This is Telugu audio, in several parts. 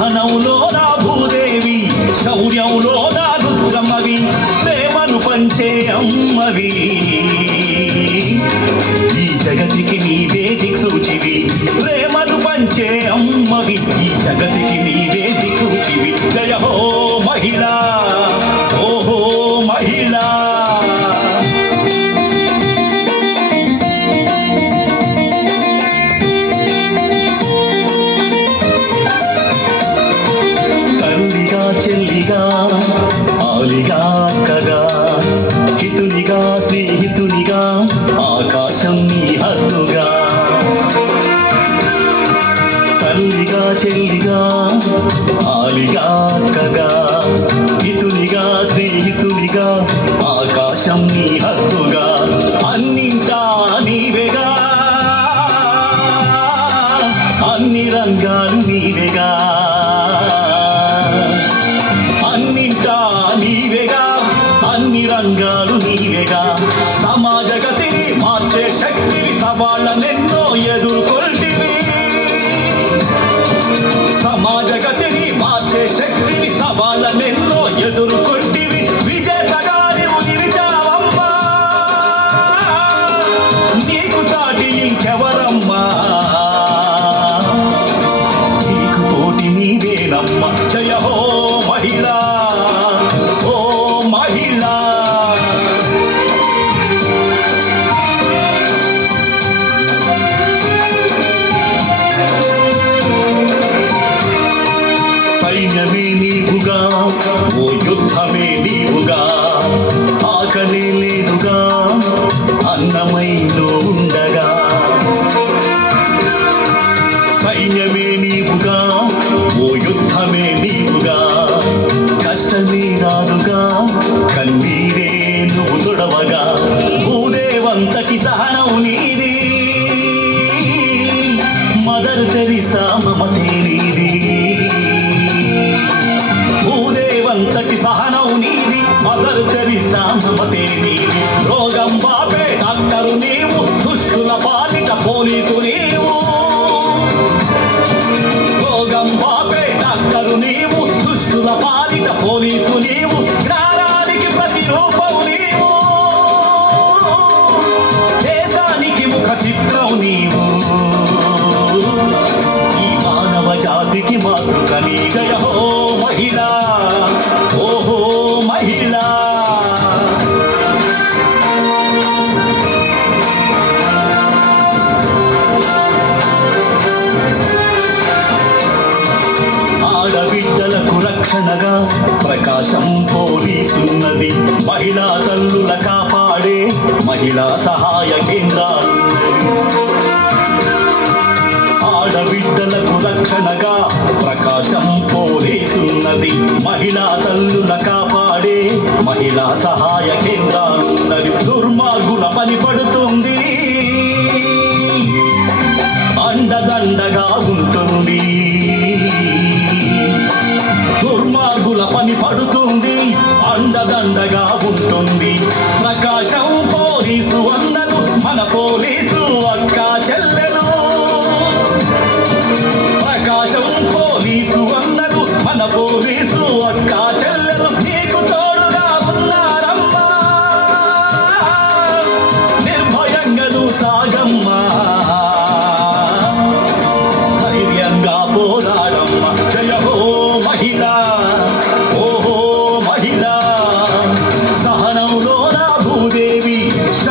సహనంలో నా భూదేవి శౌర్యంలో నా దుర్గమ్మవి ప్రేమను పంచే అమ్మవి. ఈ జగతికి నీవే దిక్సూచివి ప్రేమను పంచే అమ్మవి. ఈ జగతికి నీవే దిక్సూచివి జయ హో ఆలిగా కదా. హితునిగా స్నేహితునిగా ఆకాశం నీ హద్దుగా. తల్లిగా చెల్లిగా ఆలిగా కగా హితునిగా స్నేహితునిగా ఆకాశం నీ హద్దుగా. మహిళ హో మహిళ ఓ మహిళ సైన్యమే నీవుగా ఓ యుద్ధమే Somebody. of a. ఆడబిడ్డలకు రక్షణగా ప్రకాశం పోలీసున్నది మహిళా తల్లుల కాపాడే మహిళా సహాయ కేంద్రాలు. ఆడబిడ్డలకు రక్షణగా ప్రకాశం పోలీసున్నది మహిళా తల్లుల కాపాడే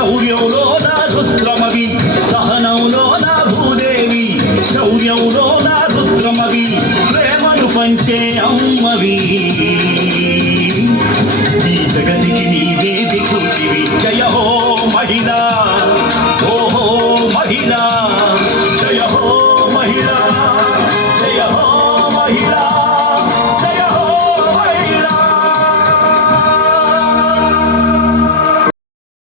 శౌర్యంలో నా రుద్రమవి సహనంలో నా భూదేవి శౌర్యంలో నా రుద్రమవి ప్రేమను పంచే అమ్మవి. ఈ జగతికి నీవే దిగుచివి